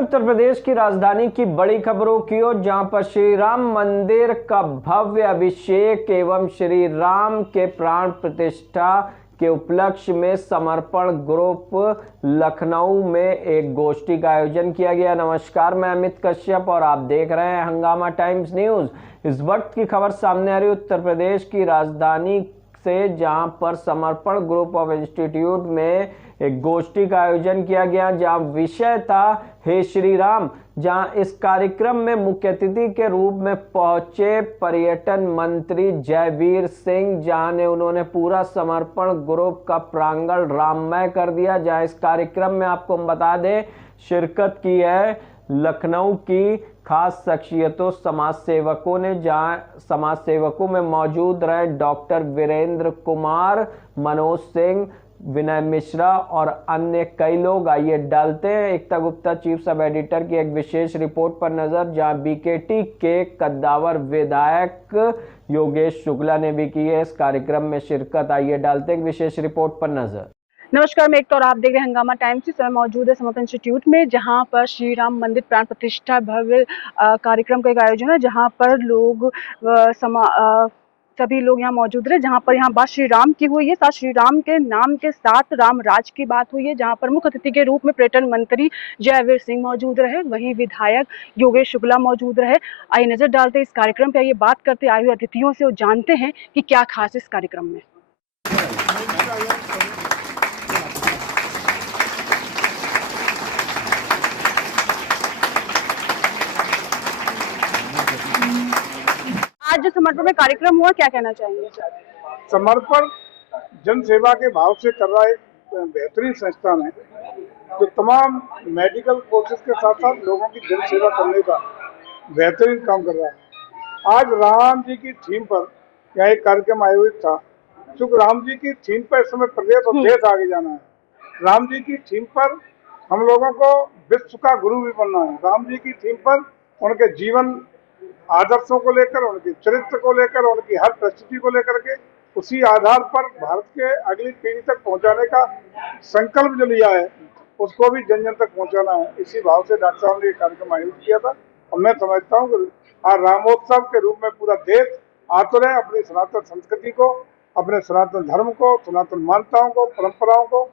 उत्तर प्रदेश की राजधानी की बड़ी खबरों की ओर, जहां पर श्री राम मंदिर का भव्य अभिषेक एवं श्री राम के प्राण प्रतिष्ठा के उपलक्ष्य में समर्पण ग्रुप लखनऊ में एक गोष्ठी का आयोजन किया गया। नमस्कार, मैं अमित कश्यप और आप देख रहे हैं हंगामा टाइम्स न्यूज। इस वक्त की खबर सामने आ रही उत्तर प्रदेश की राजधानी से, जहां पर समर्पण ग्रुप ऑफ इंस्टीट्यूट में एक गोष्ठी का आयोजन किया गया, जहां विषय था हे श्री राम। जहां इस कार्यक्रम में मुख्य अतिथि के रूप में पहुंचे पर्यटन मंत्री जयवीर सिंह, जहां ने उन्होंने पूरा समर्पण ग्रुप का प्रांगण राममय कर दिया। जहां इस कार्यक्रम में आपको हम बता दें शिरकत की है लखनऊ की खास शख्सियतों समाज सेवकों ने, जहां समाज सेवकों में मौजूद रहे डॉक्टर वीरेंद्र कुमार, मनोज सिंह, विनय मिश्रा और अन्य कई लोग। आइए डालते हैं एकता गुप्ता चीफ सब एडिटर की एक विशेष रिपोर्ट पर नजर, जहां बीकेटी के कद्दावर विधायक योगेश शुक्ला ने भी की है इस कार्यक्रम में शिरकत। आइए डालते हैं एक विशेष रिपोर्ट पर नजर। नमस्कार, मैं एकता और आप देख रहे हैं हंगामा टाइम्स। इस समय मौजूद है समर्पण इंस्टीट्यूट में, जहां पर श्री राम मंदिर प्राण प्रतिष्ठा भव्य कार्यक्रम का एक आयोजन है, जहां पर लोग सभी लोग यहाँ मौजूद रहे। जहां पर यहाँ बात श्री राम की हुई है, साथ श्री राम के नाम के साथ राम राज की बात हुई है, जहां पर मुख्य अतिथि के रूप में पर्यटन मंत्री जयवीर सिंह मौजूद रहे, वहीं विधायक योगेश शुक्ला मौजूद रहे। आइए नजर डालते इस कार्यक्रम पे, आइए बात करते आए हुए अतिथियों से और जानते हैं कि क्या खास इस कार्यक्रम में। आज जो समर्पण में कार्यक्रम हुआ, क्या कहना चाहेंगे? समर्पण जन सेवा के भाव से कर रहा एक बेहतरीन संस्थान है, जो तमाम मेडिकल कोर्सेज के साथ साथ लोगों की जन सेवा करने का बेहतरीन काम कर रहा है। आज राम जी की थीम पर यहाँ एक कार्यक्रम आयोजित था। चूंकि राम जी की थीम पर इस समय प्रदेश और देश आगे जाना है, राम जी की थीम पर हम लोगों को विश्व का गुरु भी बनना है। राम जी की थीम पर उनके जीवन आदर्शों को लेकर, उनके चरित्र को लेकर, उनकी हर परिस्थिति को लेकर के उसी आधार पर भारत के अगली पीढ़ी तक पहुंचाने का संकल्प जो लिया है, उसको भी जन जन तक पहुंचाना है। इसी भाव से डॉक्टर साहब ने ये कार्यक्रम आयोजित किया था और मैं समझता हूँ कि आज रामोत्सव के रूप में पूरा देश आतुर है अपनी सनातन संस्कृति को, अपने सनातन धर्म को, सनातन मान्यताओं को, परंपराओं को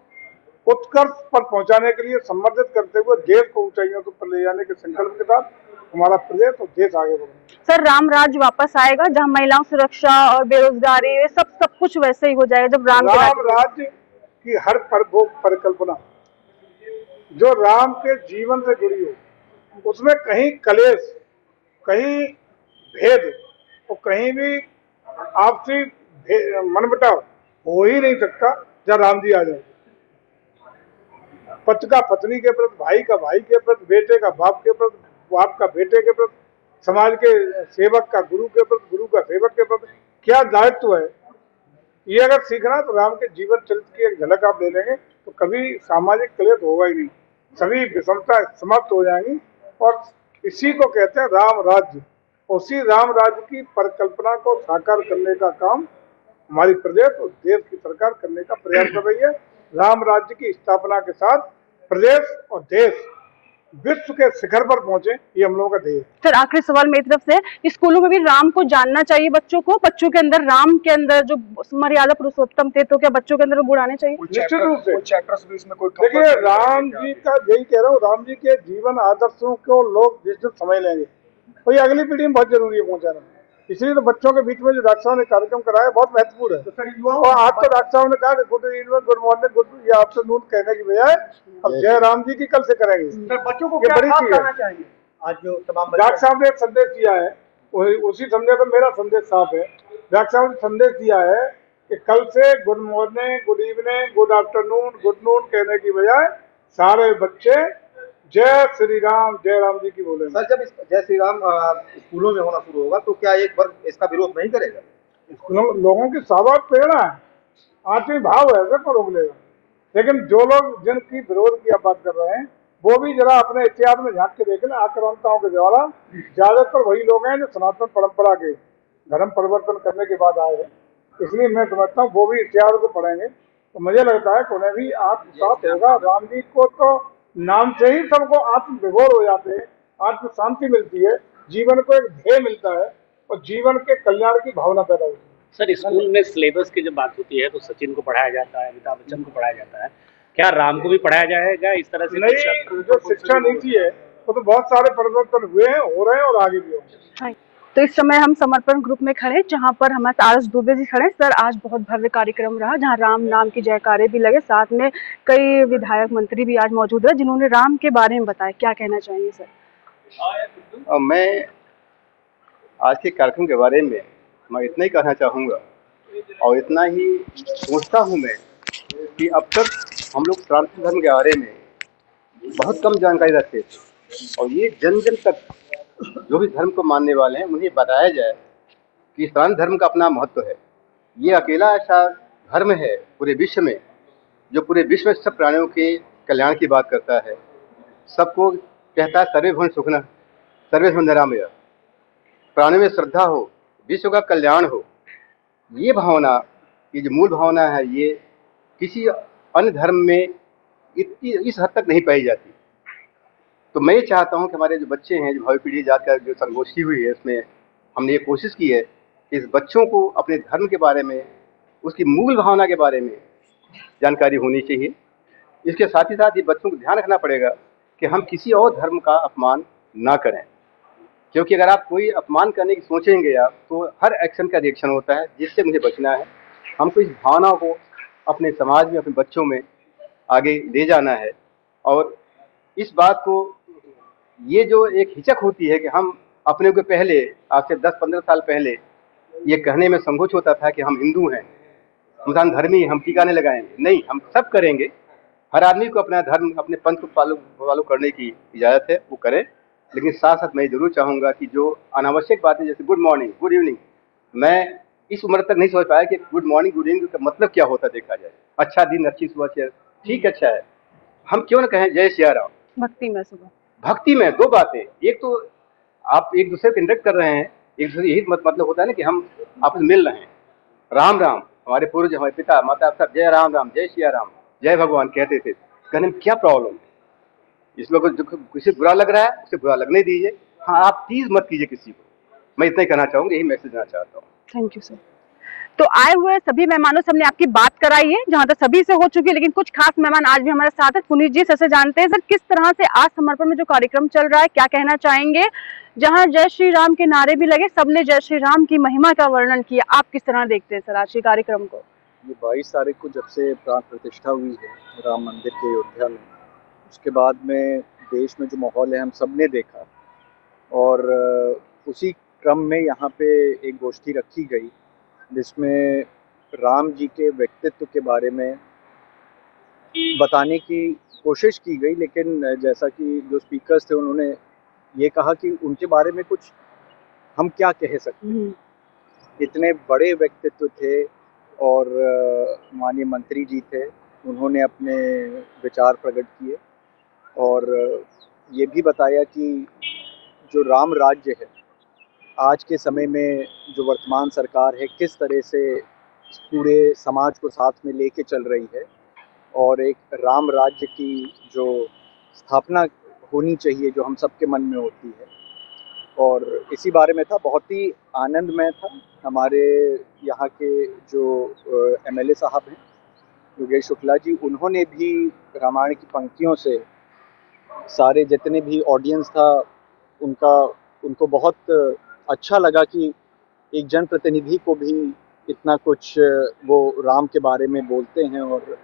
उत्कर्ष पर पहुंचाने के लिए संवर्धित करते हुए देश को ऊंचाइयों पर ले जाने के संकल्प के साथ हमारा प्रदेश और देश आगे बढ़ेगा। सर, राम राज वापस आएगा, जहां महिलाओं सुरक्षा और बेरोजगारी सब कुछ वैसे ही हो जाएगा जब राम राज्य की हर परिकल्पना जो राम के जीवन से जुड़ी हो, उसमें कहीं कलेश, कहीं भेद और कहीं भी आपसी मनमुटाव हो ही नहीं सकता जब राम जी आ जाए। पति का पत्नी के प्रति, भाई का भाई के प्रति, बेटे का बाप के प्रति, बाप का बेटे के प्रति, समाज के सेवक का गुरु के प्रति, गुरु का सेवक के प्रति क्या दायित्व है, ये अगर सीखना तो राम के जीवन चरित्र की एक झलक आप ले लेंगे तो कभी सामाजिक कलेश होगा ही नहीं, सभी विषमता समाप्त हो जाएंगी। और इसी को कहते हैं राम राज्य। उसी राम राज्य की परिकल्पना को साकार करने का काम हमारी प्रदेश और देश की सरकार करने का प्रयास कर रही है। राम राज्य की स्थापना के साथ प्रदेश और देश विश्व के शिखर पर पहुंचे, ये हम लोगों का ध्येय। सर, आखिरी सवाल मेरी तरफ से, स्कूलों में भी राम को जानना चाहिए बच्चों को, बच्चों के अंदर राम के अंदर जो मर्यादा पुरुषोत्तम थे, तो क्या बच्चों के अंदर गुण आने चाहिए? निश्चित रूप से। देखिए, राम जी का यही कह रहा हूँ, राम जी के जीवन आदर्शों को लोग जिस दिन समझ लेंगे तो ये अगली पीढ़ी में बहुत जरूरी है पहुंचाना। इसलिए तो बच्चों के बीच में जो डॉक्टर साहब ने कार्यक्रम कराया बहुत महत्वपूर्ण है। और आज तो डॉक्टर साहब ने कहा कि good evening, good morning, good ये आफ्टरनून कहने की बजाय अब जय राम जी की कल से करेंगे। बच्चों को ये बड़ी चीज है। आज जो तमाम डॉक्टर साहब ने एक संदेश दिया है, उसी संदेश में मेरा संदेश साफ है। डॉक्टर साहब ने संदेश दिया है कि कल से good morning, good evening, good afternoon, good noon कहने की बजाय सारे बच्चे जय श्री राम, जय राम जी की बोले। सर, जब जय श्री राम स्कूलों में होना शुरू होगा तो क्या एक वर्ग इसका विरोध नहीं करेगा? स्कूलों लोगों की स्वाभाविक प्रेरणा है, आत्मीय भाव है, सबको रोक लेगा। लेकिन जो लोग जिनकी विरोध की आप बात कर रहे हैं, वो भी जरा अपने इतिहास में झांक के देखें। आक्रांताओं के द्वारा ज्यादातर वही लोग हैं जो सनातन परंपरा के धर्म परिवर्तन करने के बाद आए हैं। इसलिए मैं समझता हूँ वो भी इतिहास को पढ़ेंगे तो मुझे लगता है कि उन्हें भी आत्मसात होगा। राम जी को तो नाम से ही सबको आत्म विभोर हो जाते हैं, आत्म शांति मिलती है, जीवन को एक ध्येय मिलता है और जीवन के कल्याण की भावना पैदा होती है। सर, स्कूल में सिलेबस की जब बात होती है तो सचिन को पढ़ाया जाता है, अमिताभ बच्चन को पढ़ाया जाता है, क्या राम को भी पढ़ाया जाएगा इस तरह से? नई जो शिक्षा नीति है वो तो बहुत सारे परिवर्तन हुए हैं, हो रहे हैं और आगे भी होंगे। हाँ, तो इस समय हम समर्पण ग्रुप में खड़े हैं, जहां पर हमारे सारस दुबे जी खड़े हैं। सर, आज बहुत भव्य कार्यक्रम रहा, जहां राम नाम की जयकारे भी लगे, साथ में कई विधायक मंत्री भी आज मौजूद रहे, जिन्होंने राम के बारे में बताया। क्या कहना चाहेंगे सर? मैं आज के कार्यक्रम के बारे में मैं इतना ही कहना चाहूँगा और इतना ही सोचता हूँ मैं कि अब तक हम लोग सनातन धर्म के बारे में बहुत कम जानकारी रखते थे और ये जन जन तक जो भी धर्म को मानने वाले हैं उन्हें बताया जाए कि सनातन धर्म का अपना महत्व है। ये अकेला ऐसा धर्म है पूरे विश्व में जो पूरे विश्व में सब प्राणियों के कल्याण की बात करता है, सबको कहता है सर्वे भवन सुखना सर्वे भवन निरामय, प्राणियों में श्रद्धा हो, विश्व का कल्याण हो। ये भावना, ये जो मूल भावना है, ये किसी अन्य धर्म में इस हद तक नहीं पाई जाती। तो मैं ये चाहता हूँ कि हमारे जो बच्चे हैं, जो भावी पीढ़ी जाकर जो संगोष्ठी हुई है, उसमें हमने ये कोशिश की है कि इस बच्चों को अपने धर्म के बारे में, उसकी मूल भावना के बारे में जानकारी होनी चाहिए। इसके साथ ही साथ ये बच्चों को ध्यान रखना पड़ेगा कि हम किसी और धर्म का अपमान ना करें, क्योंकि अगर आप कोई अपमान करने की सोचेंगे आप, तो हर एक्शन का रिएक्शन होता है, जिससे मुझे बचना है। हमको इस भावना को अपने समाज में, अपने बच्चों में आगे ले जाना है। और इस बात को, ये जो एक हिचक होती है कि हम अपने को पहले, आज से 10-15 साल पहले ये कहने में संकोच होता था कि हम हिंदू हैं, मुसलमान धर्मी, हम टीका नहीं लगाएंगे। नहीं, हम सब करेंगे। हर आदमी को अपना धर्म, अपने पंथ को फॉलो करने की इजाज़त है, वो करें। लेकिन साथ साथ मैं जरूर चाहूँगा कि जो अनावश्यक बातें जैसे गुड मॉर्निंग, गुड इवनिंग, मैं इस उम्र तक नहीं समझ पाया कि गुड मॉर्निंग, गुड इवनिंग का मतलब क्या होता देखा जाए। अच्छा दिन, अच्छी सुबह से ठीक, अच्छा है। हम क्यों न कहें जय सिया राम। भक्ति में सुबह, भक्ति में दो बातें, एक तो आप एक दूसरे को इंटरेक्ट कर रहे हैं, एक दूसरे यही मतलब होता है ना कि हम आपस में मिल रहे हैं। राम राम, हमारे पूर्वज, हमारे पिता माता सब जय राम राम, जय सिया राम, जय भगवान कहते थे। कहने में क्या प्रॉब्लम है? इसमें किसी बुरा लग रहा है, उसे बुरा लगने दीजिए। हाँ, आप प्लीज मत कीजिए किसी को। मैं इतना ही कहना चाहूँगा, यही मैसेज देना चाहता हूँ। Thank you sir. तो आए हुए सभी मेहमानों से हमने आपकी बात कराई है, जहां तक सभी से हो चुकी है, लेकिन कुछ खास मेहमान आज भी हमारे साथ है। पुनीत जी, सर से जानते हैं सर, किस तरह से आज समर्पण में जो कार्यक्रम चल रहा है, क्या कहना चाहेंगे? जहां जय श्री राम के नारे भी लगे, सबने जय श्री राम की महिमा का वर्णन किया, आप किस तरह देखते हैं सर आज के कार्यक्रम को? ये 22 तारीख को जब से प्राण प्रतिष्ठा हुई है राम मंदिर के अयोध्या में, उसके बाद में देश में जो माहौल है हम सब ने देखा, और उसी क्रम में यहाँ पे एक गोष्ठी रखी गई जिसमें राम जी के व्यक्तित्व के बारे में बताने की कोशिश की गई। लेकिन जैसा कि जो स्पीकर्स थे उन्होंने ये कहा कि उनके बारे में कुछ हम क्या कह सकते हैं, इतने बड़े व्यक्तित्व थे और माननीय मंत्री जी थे, उन्होंने अपने विचार प्रकट किए और ये भी बताया कि जो राम राज्य है आज के समय में, जो वर्तमान सरकार है, किस तरह से पूरे समाज को साथ में लेके चल रही है और एक राम राज्य की जो स्थापना होनी चाहिए जो हम सबके मन में होती है। और इसी बारे में था, बहुत ही आनंदमय था। हमारे यहाँ के जो एमएलए साहब हैं योगेश शुक्ला जी, उन्होंने भी रामायण की पंक्तियों से सारे जितने भी ऑडियंस था उनको बहुत अच्छा लगा कि एक जनप्रतिनिधि को भी इतना कुछ वो राम के बारे में बोलते हैं और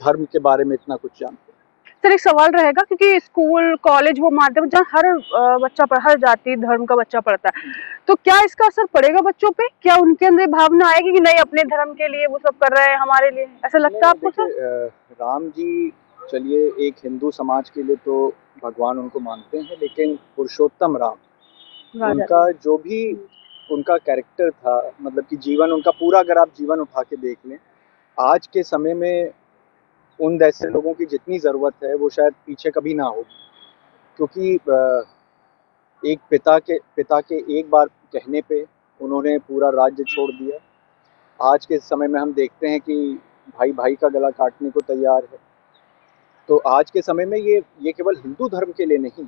धर्म के बारे में इतना कुछ जानते हैं। सर, एक सवाल रहेगा, क्योंकि स्कूल, कॉलेज वो माध्यम जहाँ हर बच्चा हर जाति धर्म का बच्चा पढ़ता है, तो क्या इसका असर पड़ेगा बच्चों पे? क्या उनके अंदर भावना आएगी कि नहीं, अपने धर्म के लिए वो सब कर रहे हैं, हमारे लिए? ऐसा लगता है आपको सर? राम जी, चलिए एक हिंदू समाज के लिए तो भगवान उनको मानते हैं, लेकिन पुरुषोत्तम राम, उनका जो भी उनका कैरेक्टर था, मतलब कि जीवन उनका पूरा, अगर आप जीवन उठा के देख लें, आज के समय में उन जैसे लोगों की जितनी ज़रूरत है वो शायद पीछे कभी ना हो। क्योंकि एक पिता के एक बार कहने पे उन्होंने पूरा राज्य छोड़ दिया। आज के समय में हम देखते हैं कि भाई भाई का गला काटने को तैयार है। तो आज के समय में ये केवल हिंदू धर्म के लिए नहीं,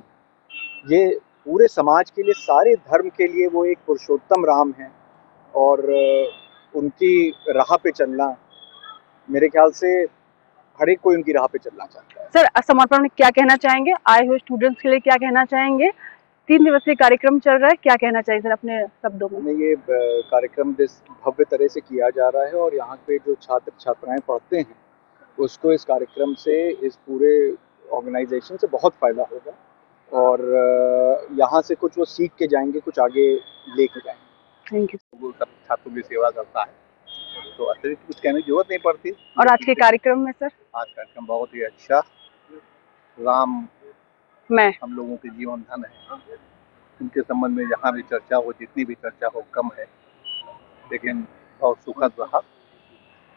ये पूरे समाज के लिए, सारे धर्म के लिए वो एक पुरुषोत्तम राम हैं। और उनकी राह पे चलना, मेरे ख्याल से हर एक कोई उनकी राह पे चलना चाहता है। सर, समर्पण में क्या कहना चाहेंगे? आए हुए स्टूडेंट्स के लिए क्या कहना चाहेंगे? 3 दिवसीय कार्यक्रम चल रहा है, क्या कहना चाहिए सर अपने शब्दों में? हमें ये कार्यक्रम जिस भव्य तरह से किया जा रहा है और यहाँ पे जो छात्र छात्राएं पढ़ते हैं उसको इस कार्यक्रम से, इस पूरे ऑर्गेनाइजेशन से बहुत फ़ायदा होगा और यहाँ से कुछ वो सीख के जाएंगे, कुछ आगे लेके जाएंगे। Thank you. वो सब छात्रों की सेवा करता है, तो अतिरिक्त कुछ कहने की जरूरत नहीं पड़ती। और आज के कार्यक्रम में सर? आज कार्यक्रम बहुत ही अच्छा। राम मैं हम लोगों के जीवन धन है, उनके संबंध में जहाँ भी चर्चा हो, जितनी भी चर्चा हो, कम है। लेकिन बहुत सुखद रहा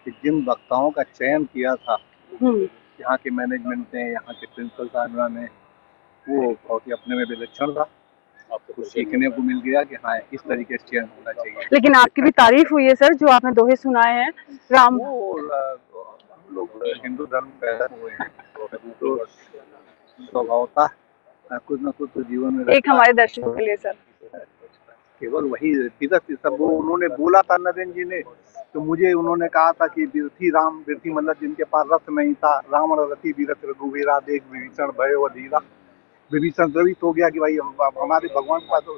कि जिन वक्ताओं का चयन किया था यहाँ के मैनेजमेंट ने, यहाँ के प्रिंसिपल साहब ने, वो बहुत ही अपने में विलक्षण था। आपको कुछ सीखने को मिल गया कि हाँ, इस तरीके से चयन होना चाहिए। लेकिन आपकी भी तारीफ हुई है सर, जो आपने दोहे सुनाए हैं राम। हम लोग हिंदू धर्म पैदा हुए हैं तो स्वभावतः कुछ न कुछ तो जीवन में एक हमारे दर्शकों के लिए सर। केवल वही तीरथ सब वो उन्होंने बोला था नरेंद्र जी ने, तो मुझे उन्होंने कहा था कि बिरथी मतलब जिनके पास रथ नहीं था, रावण रथी बीरथ रघुवीरा देख विभीषण भयो धीरा। विभीषण द्रवित हो गया कि भाई हमारे भगवान के पास तो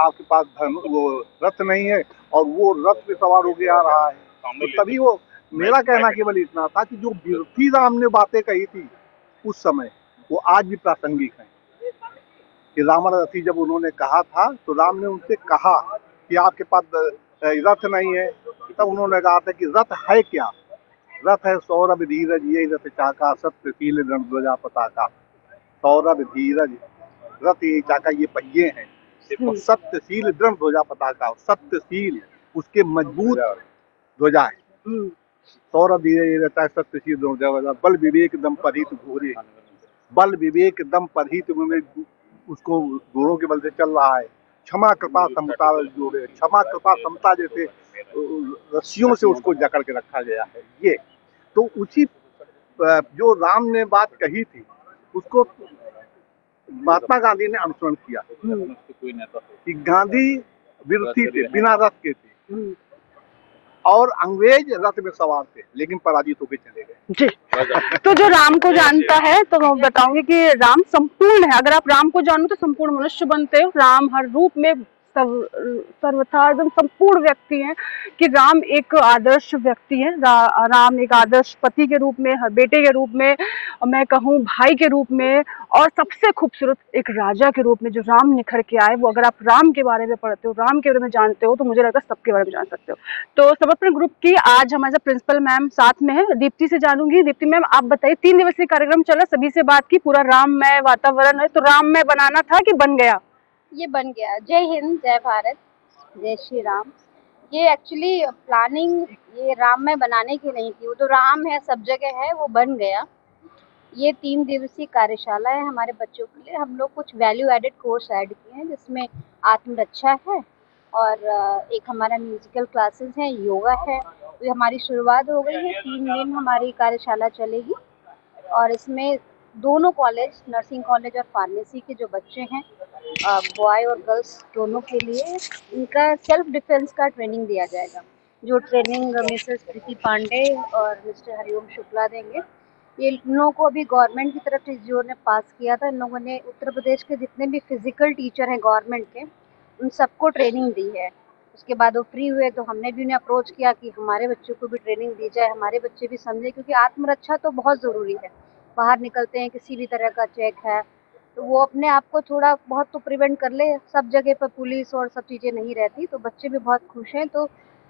आपके पास वो रथ नहीं है और वो रथ पे सवार होके आ रहा है। तो तभी वो, मेरा कहना केवल इतना था कि जो बिरथी राम ने बातें कही थी उस समय, वो आज भी प्रासंगिक है। कि रावण रथी जब उन्होंने कहा था तो राम ने उनसे कहा कि आपके पास रथ नहीं है, तब उन्होंने कहा था कि रथ है क्या? रथ है सौरभ धीरज ये रथ चाका, सत्यशील ध्वजा पताका। सौरभ धीरज रथ ये चाका, ये पहिए हैं, और सत्यशील दृढ़ ध्वजा पताका। सत्यशील उसके मजबूत ध्वजा है। सौरभ धीरज ये रहता है, सत्यशील ध्वजा। बल विवेक दम परिहित घोरे, बल विवेक दम परिहित में उसको घोड़ों के बल से चल रहा है। क्षमा कृपा समता जोड़े, क्षमा कृपा समता जैसे रस्सियों से उसको जकड़ के रखा गया है। ये तो उसी जो राम ने बात कही थी उसको महात्मा गांधी ने अनुसरण किया कि गांधी विरथी थे, बिना रथ के थे, और अंग्रेज रथ में सवार थे, लेकिन पराजित होकर चले गए। जी। तो जो राम को जानता है तो मैं बताऊंगी कि राम संपूर्ण है। अगर आप राम को जानो तो संपूर्ण मनुष्य बनते हो। राम हर रूप में सर्वथा एकदम संपूर्ण व्यक्ति हैं, कि राम एक आदर्श व्यक्ति है। राम एक आदर्श पति के रूप में, हर बेटे के रूप में, और मैं कहूँ भाई के रूप में, और सबसे खूबसूरत एक राजा के रूप में जो राम निखर के आए। वो अगर आप राम के बारे में पढ़ते हो, राम के बारे में जानते हो, तो मुझे लगता है सबके बारे में जान सकते हो। तो समर्पण ग्रुप की आज हमारे साथ प्रिंसिपल मैम साथ में है, दीप्ति से जानूंगी। दीप्ति मैम, आप बताइए, 3 दिवसीय कार्यक्रम चला, सभी से बात की, पूरा राममय वातावरण है, तो राममय बनाना था कि बन गया? ये बन गया। जय हिंद, जय भारत, जय श्री राम। ये एक्चुअली प्लानिंग ये राममय बनाने की नहीं थी, वो तो राम है, सब जगह है, वो बन गया। ये 3 दिवसीय कार्यशाला है हमारे बच्चों के लिए। हम लोग कुछ वैल्यू एडेड कोर्स ऐड किए हैं, जिसमें आत्मरक्षा है और एक हमारा म्यूजिकल क्लासेस है, योगा है। तो हमारी शुरुआत हो गई है। 3 दिन हमारी कार्यशाला चलेगी और इसमें दोनों कॉलेज, नर्सिंग कॉलेज और फार्मेसी के जो बच्चे हैं, बॉय और गर्ल्स दोनों के लिए इनका सेल्फ डिफेंस का ट्रेनिंग दिया जाएगा, जो ट्रेनिंग मिसेस प्रीति पांडे और मिस्टर हरिओम शुक्ला देंगे। ये इन लोगों को अभी गवर्नमेंट की तरफ से जो ने पास किया था, इन लोगों ने उत्तर प्रदेश के जितने भी फिजिकल टीचर हैं गवर्नमेंट के, उन सबको ट्रेनिंग दी है। उसके बाद वो फ्री हुए तो हमने भी उन्हें अप्रोच किया कि हमारे बच्चों को भी ट्रेनिंग दी जाए, हमारे बच्चे भी समझे, क्योंकि आत्मरक्षा तो बहुत ज़रूरी है। बाहर निकलते हैं, किसी भी तरह का चेक है तो वो अपने आप को थोड़ा बहुत तो प्रिवेंट कर ले। सब जगह पर पुलिस और सब चीज़ें नहीं रहती, तो बच्चे भी बहुत खुश हैं। तो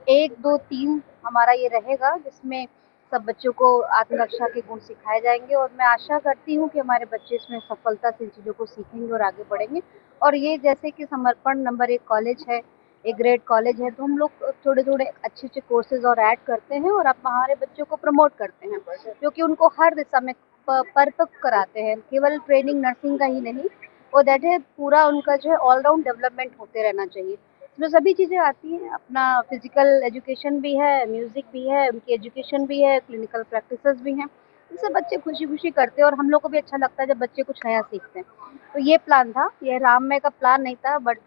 1, 2, 3 हमारा ये रहेगा, जिसमें सब बच्चों को आत्मरक्षा के गुण सिखाए जाएंगे और मैं आशा करती हूँ कि हमारे बच्चे इसमें सफलता से इन चीज़ों को सीखेंगे और आगे बढ़ेंगे। और ये जैसे कि समर्पण नंबर 1 कॉलेज है, एक ग्रेड कॉलेज है, तो हम लोग थोड़े अच्छे कोर्सेज और ऐड करते हैं और अब हमारे बच्चों को प्रमोट करते हैं, जो कि उनको हर दिशा में परिपक्व कराते हैं। केवल ट्रेनिंग नर्सिंग का ही नहीं, और दैट है पूरा उनका जो है ऑलराउंड डेवलपमेंट होते रहना चाहिए। इसमें सभी चीज़ें आती हैं, अपना फिजिकल एजुकेशन भी है, म्यूज़िक भी है, उनकी एजुकेशन भी है, क्लिनिकल प्रैक्टिसेस भी हैं। इससे बच्चे खुशी खुशी करते हैं और हम लोग को भी अच्छा लगता है जब बच्चे कुछ नया सीखते हैं। तो ये प्लान था, ये राममय का प्लान नहीं था, बट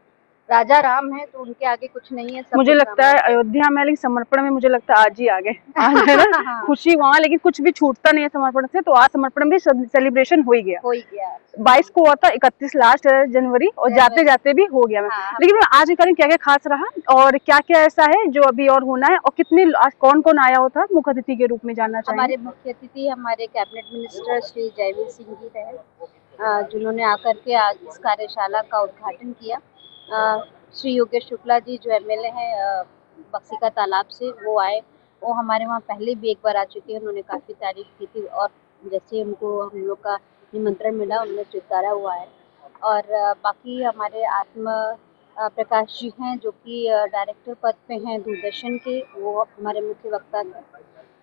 राजा राम है तो उनके आगे कुछ नहीं है, सब मुझे कुछ लगता है सामान है। अयोध्या में, लेकिन समर्पण में मुझे लगता है आज ही आ गए। आज है ना हाँ, खुशी वहाँ, लेकिन कुछ भी छूटता नहीं है समर्पण से, तो आज समर्पण में सेलिब्रेशन हो ही गया। हो ही गया। 22 को हुआ था, 31 लास्ट जनवरी, और जाते जाते भी हो गया। हाँ, लेकिन आज के कारण क्या क्या खास रहा और क्या क्या ऐसा है जो अभी और होना है, और कितने आज कौन कौन आया होता मुख्य अतिथि के रूप में जानना चाहेंगे? हमारे मुख्य अतिथि हमारे कैबिनेट मिनिस्टर श्री जयवीर सिंह जी रहे, जिन्होंने आकर के आज इस कार्यशाला का उद्घाटन किया। श्री योगेश शुक्ला जी जो एमएलए हैं बक्सी का तालाब से, वो आए। वो हमारे वहाँ पहले भी एक बार आ चुके हैं, उन्होंने काफ़ी तारीफ की थी और जैसे उनको हम लोग का निमंत्रण मिला उन्होंने स्वीकारा हुआ है। और बाकी हमारे आत्म प्रकाश जी हैं जो कि डायरेक्टर पद पे हैं दूरदर्शन के, वो हमारे मुख्य वक्ता हैं।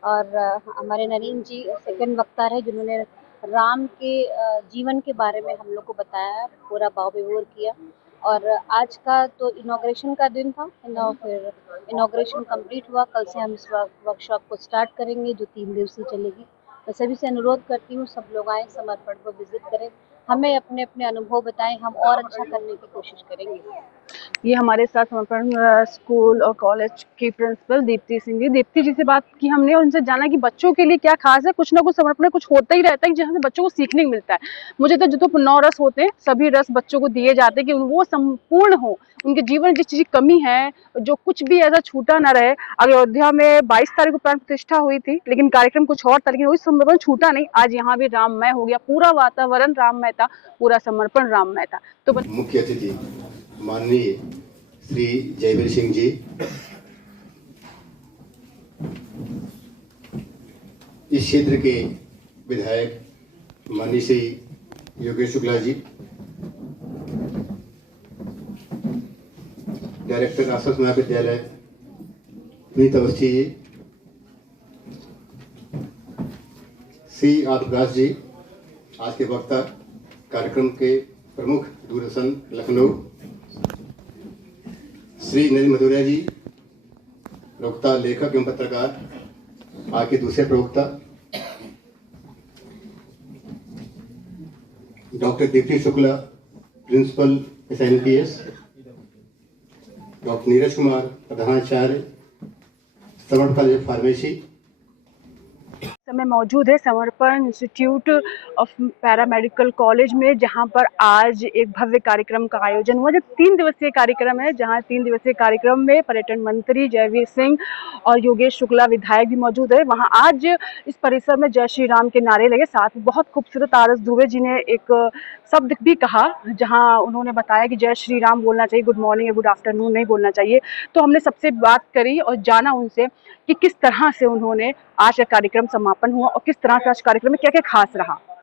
और हमारे नरेंद्र जी सेकंड वक्ता रहे, जिन्होंने राम के जीवन के बारे में हम लोग को बताया, पूरा भाव विभोर किया। और आज का तो इनॉग्रेशन का दिन था, फिर इनॉग्रेशन कंप्लीट हुआ। कल से हम इस वर्कशॉप को स्टार्ट करेंगे जो 3 दिवसीय चलेगी। मैं सभी से अनुरोध करती हूँ सब लोग आएँ, समर्पण को विजिट करें, हमें अपने अपने अनुभव बताएं, हम और अच्छा करने की कोशिश करेंगे। ये हमारे साथ समर्पण स्कूल और कॉलेज की प्रिंसिपल दीप्ति सिंह जी। दीप्ति जी से बात की हमने और उनसे जाना कि बच्चों के लिए क्या खास है। कुछ ना कुछ समर्पण में कुछ होता ही रहता है जहाँ से बच्चों को सीखने को मिलता है। मुझे तो जो तो 9 रस होते हैं, सभी रस बच्चों को दिए जाते हैं कि वो संपूर्ण हो, उनके जीवन जिस चीज की कमी है, जो कुछ भी ऐसा छूटा ना रहे। अयोध्या में 22 तारीख को प्राण प्रतिष्ठा हुई थी, लेकिन कार्यक्रम कुछ और था, लेकिन वही समर्पण छूटा नहीं। आज यहाँ भी राममय हो गया, पूरा वातावरण राममय था, पूरा समर्पण राममय था। तो मुख्य अतिथि माननीय श्री जयवीर सिंह जी, इस क्षेत्र के विधायक माननीय श्री योगेश शुक्ला जी, डायरेक्टर आसपास महाविद्यालय विनीत अवस्थी जी, श्री आत्मदास जी, आज के वक्ता कार्यक्रम के प्रमुख दूरदर्शन लखनऊ, श्री नरेंद्र मधुरिया जी, प्रवक्ता लेखक एवं पत्रकार, आज के दूसरे प्रवक्ता doctor Dipti Shukla, principal SNPS, doctor Neeraj Kumar, प्रधानाचार्य समर्पण कॉलेज फार्मेसी। समय मौजूद है समर्पण इंस्टीट्यूट ऑफ पैरामेडिकल कॉलेज में, जहां पर आज एक भव्य कार्यक्रम का आयोजन हुआ। जो 3 दिवसीय कार्यक्रम है, जहां 3 दिवसीय कार्यक्रम में पर्यटन मंत्री जयवीर सिंह और योगेश शुक्ला विधायक भी मौजूद है। वहां आज इस परिसर में जय श्री राम के नारे लगे, साथ में बहुत खूबसूरत आरएस दुबे जी ने एक शब्द भी कहा, जहां उन्होंने बताया कि जय श्री राम बोलना चाहिए, गुड मॉर्निंग या गुड आफ्टरनून नहीं बोलना चाहिए। तो हमने सबसे बात करी और जाना उनसे कि किस तरह से उन्होंने आज का कार्यक्रम समापन हुआ और किस तरह से आज कार्यक्रम में क्या क्या खास रहा।